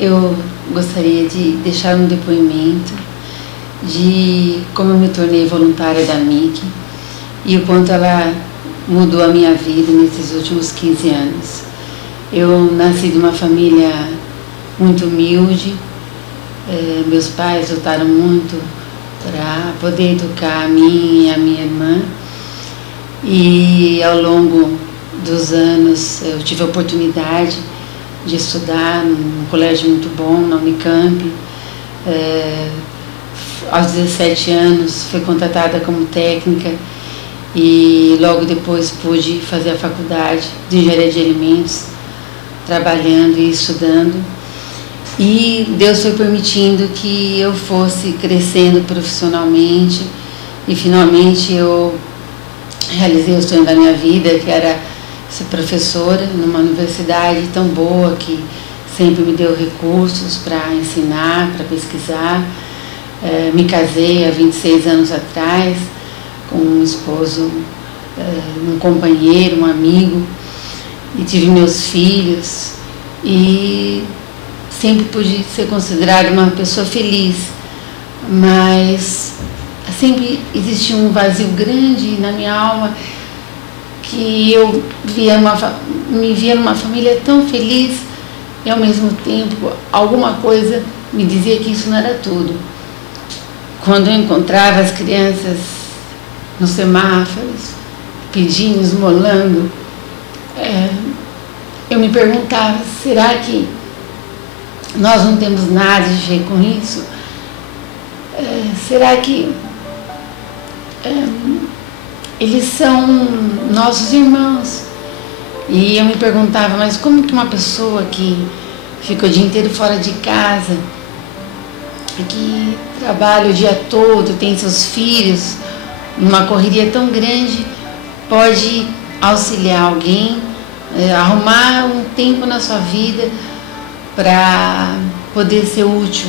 Eu gostaria de deixar um depoimento de como eu me tornei voluntária da MIC e o quanto ela mudou a minha vida nesses últimos 15 anos. Eu nasci de uma família muito humilde, meus pais lutaram muito para poder educar a mim e a minha irmã, e ao longo dos anos eu tive a oportunidade de estudar num colégio muito bom, na Unicamp. Aos 17 anos fui contratada como técnica e logo depois pude fazer a faculdade de engenharia de alimentos, trabalhando e estudando. E Deus foi permitindo que eu fosse crescendo profissionalmente e finalmente eu realizei o sonho da minha vida, que era ser professora numa universidade tão boa que sempre me deu recursos para ensinar, para pesquisar. Me casei há 26 anos atrás com um esposo, um companheiro, um amigo, e tive meus filhos e sempre pude ser considerada uma pessoa feliz, mas sempre existia um vazio grande na minha alma, que eu me via numa família tão feliz e ao mesmo tempo alguma coisa me dizia que isso não era tudo. Quando eu encontrava as crianças nos semáforos, pedindo, esmolando, eu me perguntava, será que nós não temos nada de ver com isso? Será que eles são nossos irmãos? E eu me perguntava, mas como que uma pessoa que fica o dia inteiro fora de casa, que trabalha o dia todo, tem seus filhos, numa correria tão grande, pode auxiliar alguém, arrumar um tempo na sua vida para poder ser útil?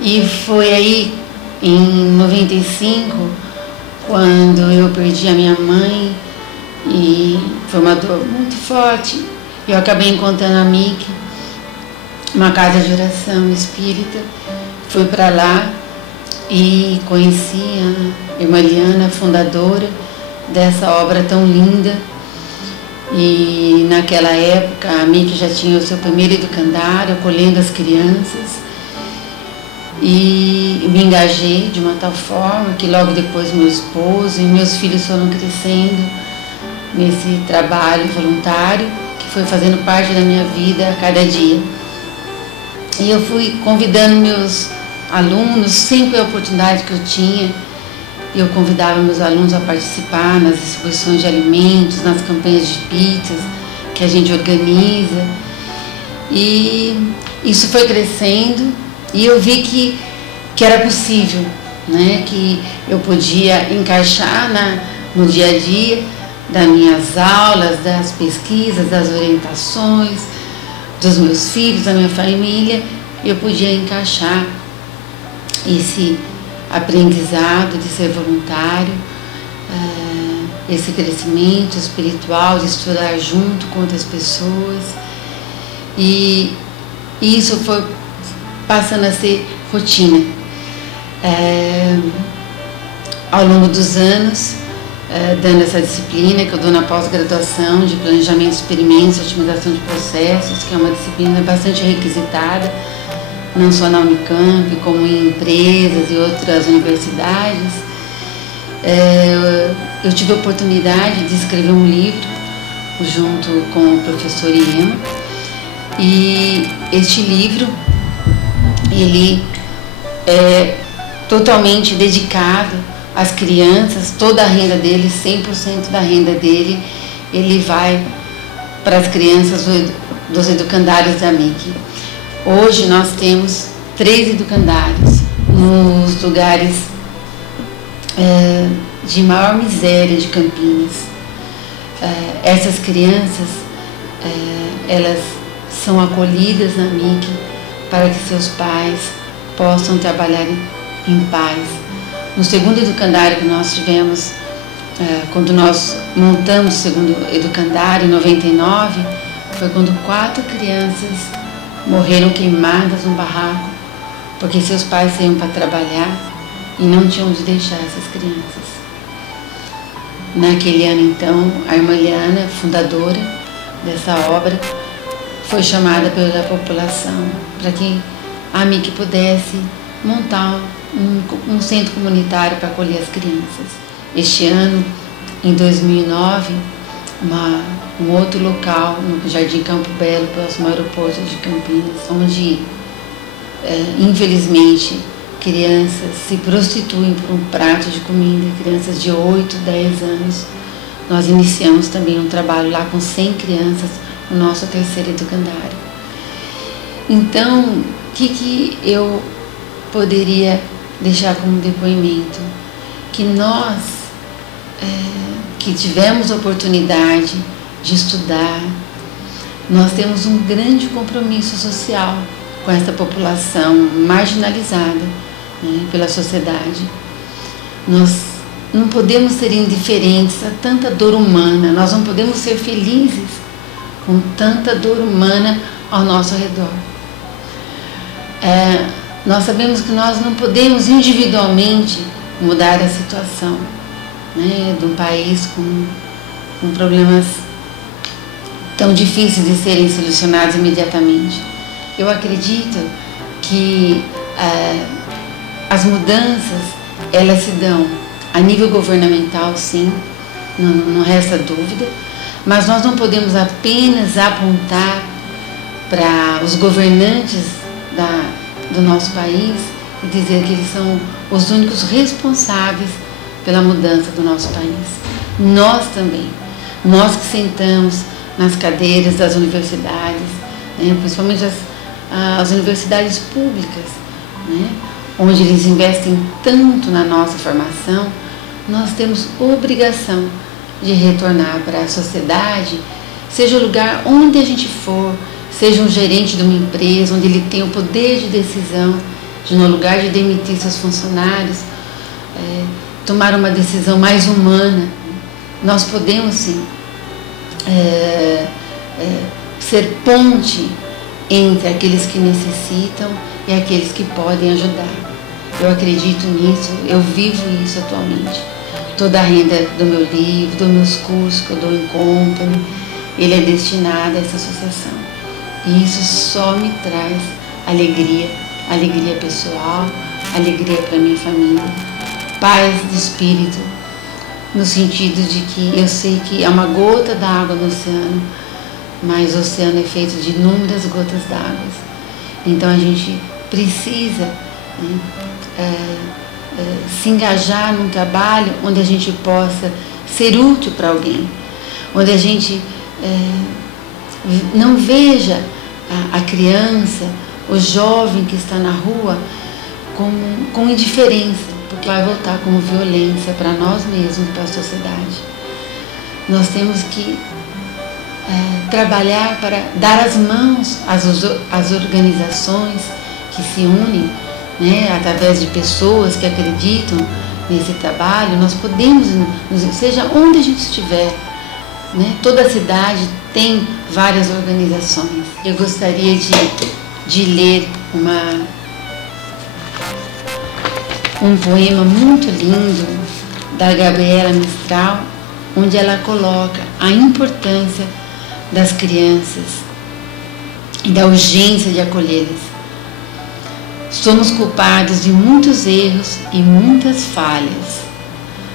E foi aí, em 95, quando eu perdi a minha mãe, e foi uma dor muito forte, eu acabei encontrando a MIC, uma casa de oração espírita. Fui para lá e conheci a irmã Liana, fundadora dessa obra tão linda. E naquela época a MIC já tinha o seu primeiro educandário, acolhendo as crianças. E me engajei de uma tal forma que logo depois meu esposo e meus filhos foram crescendo nesse trabalho voluntário, que foi fazendo parte da minha vida a cada dia. E eu fui convidando meus alunos, sempre a oportunidade que eu tinha, eu convidava meus alunos a participar nas distribuições de alimentos, nas campanhas de pizzas que a gente organiza. E isso foi crescendo e eu vi que era possível, né? Que eu podia encaixar no dia a dia das minhas aulas, das pesquisas, das orientações, dos meus filhos, da minha família, eu podia encaixar esse aprendizado de ser voluntário, esse crescimento espiritual, de estudar junto com outras pessoas. E isso foi passando a ser rotina. Ao longo dos anos, dando essa disciplina que eu dou na pós-graduação de planejamento de experimentos e otimização de processos, que é uma disciplina bastante requisitada, não só na Unicamp, como em empresas e outras universidades. Eu tive a oportunidade de escrever um livro junto com o professor Iema, e este livro ele é totalmente dedicado às crianças. Toda a renda dele, 100% da renda dele, ele vai para as crianças dos educandários da MIC. Hoje nós temos 3 educandários nos lugares de maior miséria de Campinas. Essas crianças, elas são acolhidas na MIC para que seus pais possam trabalhar em paz. No segundo educandário que nós tivemos, quando nós montamos o segundo educandário, em 99, foi quando 4 crianças morreram queimadas no barraco, porque seus pais iam para trabalhar e não tinham onde deixar essas crianças. Naquele ano, então, a irmã Eliana, fundadora dessa obra, foi chamada pela população para que a AMIC pudesse montar um centro comunitário para acolher as crianças. Este ano, em 2009, um outro local, no Jardim Campo Belo, próximo ao aeroporto de Campinas, onde, infelizmente, crianças se prostituem por um prato de comida, crianças de 8, 10 anos. Nós iniciamos também um trabalho lá com 100 crianças, no nosso terceiro educandário. Então, o que eu poderia deixar como depoimento? Que nós, que tivemos a oportunidade de estudar, nós temos um grande compromisso social com essa população marginalizada, né, pela sociedade. Nós não podemos ser indiferentes a tanta dor humana, nós não podemos ser felizes com tanta dor humana ao nosso redor. Nós sabemos que nós não podemos individualmente mudar a situação, né, de um país com problemas tão difíceis de serem solucionados imediatamente. Eu acredito que as mudanças, elas se dão a nível governamental, sim, não resta dúvida, mas nós não podemos apenas apontar para os governantes do nosso país e dizer que eles são os únicos responsáveis pela mudança do nosso país. Nós também, nós que sentamos nas cadeiras das universidades, né, principalmente as universidades públicas, né, onde eles investem tanto na nossa formação, nós temos obrigação de retornar para a sociedade, seja o lugar onde a gente for, seja um gerente de uma empresa, onde ele tem o poder de decisão, de no lugar de demitir seus funcionários, tomar uma decisão mais humana. Nós podemos, sim, ser ponte entre aqueles que necessitam e aqueles que podem ajudar. Eu acredito nisso, eu vivo isso atualmente. Toda a renda do meu livro, dos meus cursos que eu dou em company, ele é destinado a essa associação. E isso só me traz alegria, alegria pessoal, alegria para minha família, paz de espírito, no sentido de que eu sei que é uma gota d'água no oceano, mas o oceano é feito de inúmeras gotas d'água. Então a gente precisa, né, se engajar num trabalho onde a gente possa ser útil para alguém, onde a gente não veja a criança, o jovem que está na rua com indiferença, porque vai voltar como violência para nós mesmos, para a sociedade. Nós temos que trabalhar para dar as mãos às organizações que se unem, né, através de pessoas que acreditam nesse trabalho. Nós podemos, seja onde a gente estiver, né, toda a cidade tem várias organizações. Eu gostaria de ler um poema muito lindo da Gabriela Mistral, onde ela coloca a importância das crianças e da urgência de acolhê-las. Somos culpados de muitos erros e muitas falhas,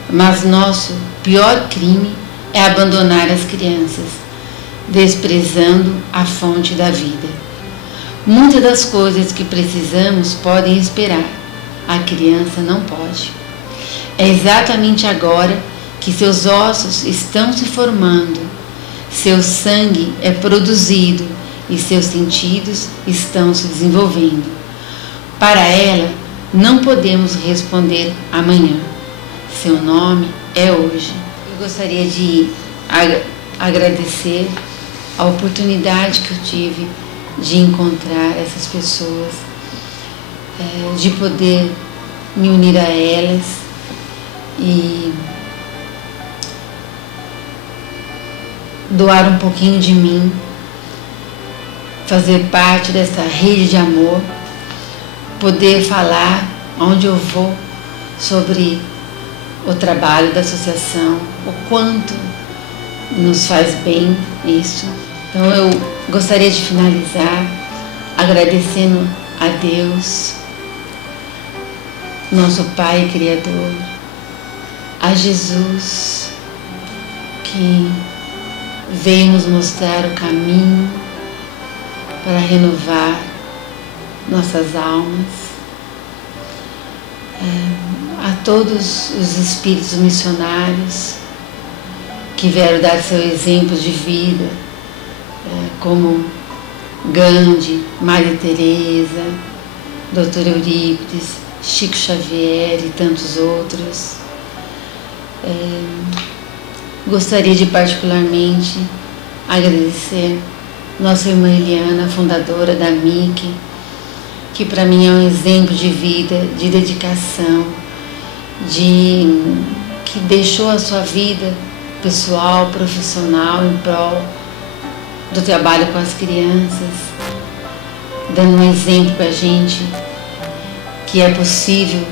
mas nosso pior crime é abandonar as crianças, desprezando a fonte da vida. Muitas das coisas que precisamos podem esperar, a criança não pode. É exatamente agora que seus ossos estão se formando, seu sangue é produzido e seus sentidos estão se desenvolvendo. Para ela, não podemos responder amanhã. Seu nome é hoje. Eu gostaria de agradecer a oportunidade que eu tive de encontrar essas pessoas, de poder me unir a elas e doar um pouquinho de mim, fazer parte dessa rede de amor, poder falar onde eu vou sobre o trabalho da associação, o quanto nos faz bem isso. Então eu gostaria de finalizar agradecendo a Deus, nosso Pai Criador, a Jesus, que veio nos mostrar o caminho para renovar nossas almas, a todos os espíritos missionários que vieram dar seu exemplo de vida, como Gandhi, Maria Teresa, Dr. Eurípides, Chico Xavier e tantos outros. Gostaria de particularmente agradecer nossa irmã Eliana, fundadora da MIC, que para mim é um exemplo de vida, de dedicação, que deixou a sua vida pessoal, profissional em prol do trabalho com as crianças, dando um exemplo para a gente que é possível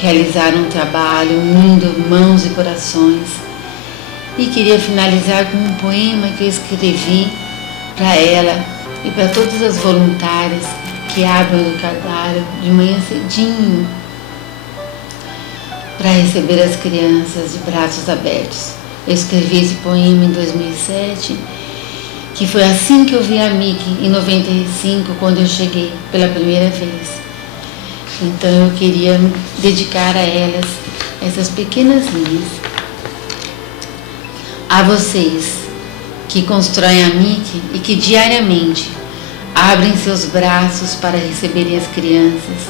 realizar um trabalho unindo mãos e corações. E queria finalizar com um poema que eu escrevi para ela e para todas as voluntárias que abrem o cadário de manhã cedinho para receber as crianças de braços abertos. Eu escrevi esse poema em 2007, que foi assim que eu vi a MIC, em 95, quando eu cheguei pela primeira vez. Então eu queria dedicar a elas essas pequenas linhas. A vocês que constroem a MIC e que diariamente abrem seus braços para receberem as crianças,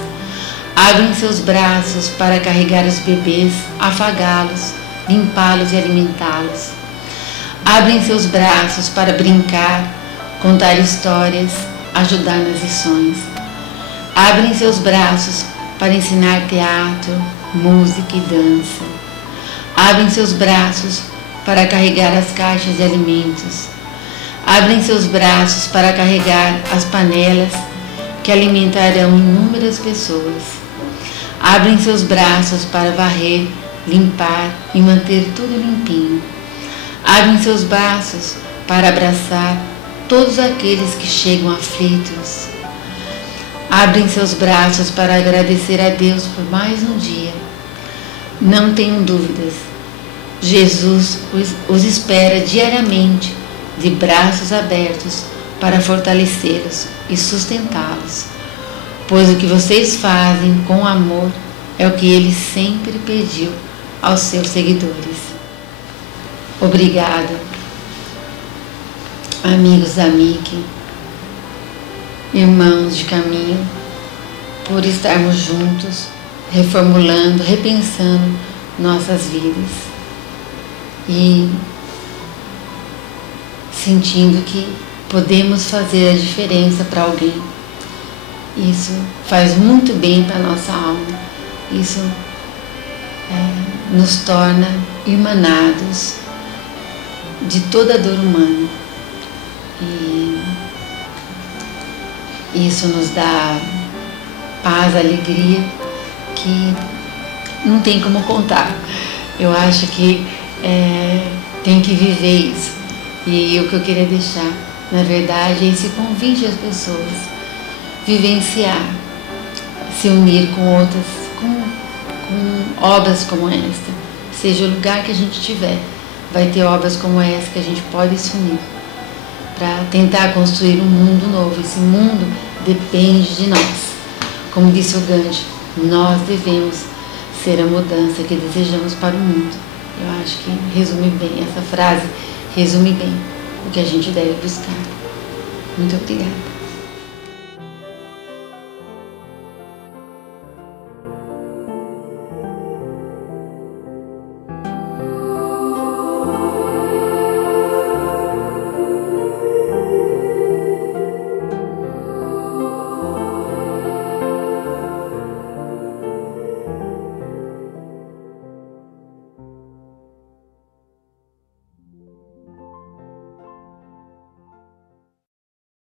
abrem seus braços para carregar os bebês, afagá-los, limpá-los e alimentá-los. Abrem seus braços para brincar, contar histórias, ajudar nas lições. Abrem seus braços para ensinar teatro, música e dança. Abrem seus braços para carregar as caixas de alimentos. Abrem seus braços para carregar as panelas que alimentarão inúmeras pessoas. Abrem seus braços para varrer, limpar e manter tudo limpinho. Abrem seus braços para abraçar todos aqueles que chegam aflitos. Abrem seus braços para agradecer a Deus por mais um dia. Não tenham dúvidas, Jesus os espera diariamente, de braços abertos, para fortalecê-los e sustentá-los, pois o que vocês fazem com amor é o que Ele sempre pediu aos seus seguidores. Obrigada, amigos da MIC, irmãos de caminho, por estarmos juntos, reformulando, repensando nossas vidas e sentindo que podemos fazer a diferença para alguém. Isso faz muito bem para a nossa alma. Isso nos torna irmanados de toda a dor humana. E isso nos dá paz, alegria, que não tem como contar. Eu acho que tem que viver isso. E o que eu queria deixar, na verdade, é esse convite às pessoas vivenciar, se unir com outras, com obras como esta. Seja o lugar que a gente tiver, vai ter obras como essa que a gente pode se unir para tentar construir um mundo novo. Esse mundo depende de nós. Como disse o Gandhi, nós devemos ser a mudança que desejamos para o mundo. Eu acho que resume bem, essa frase resume bem o que a gente deve buscar. Muito obrigada.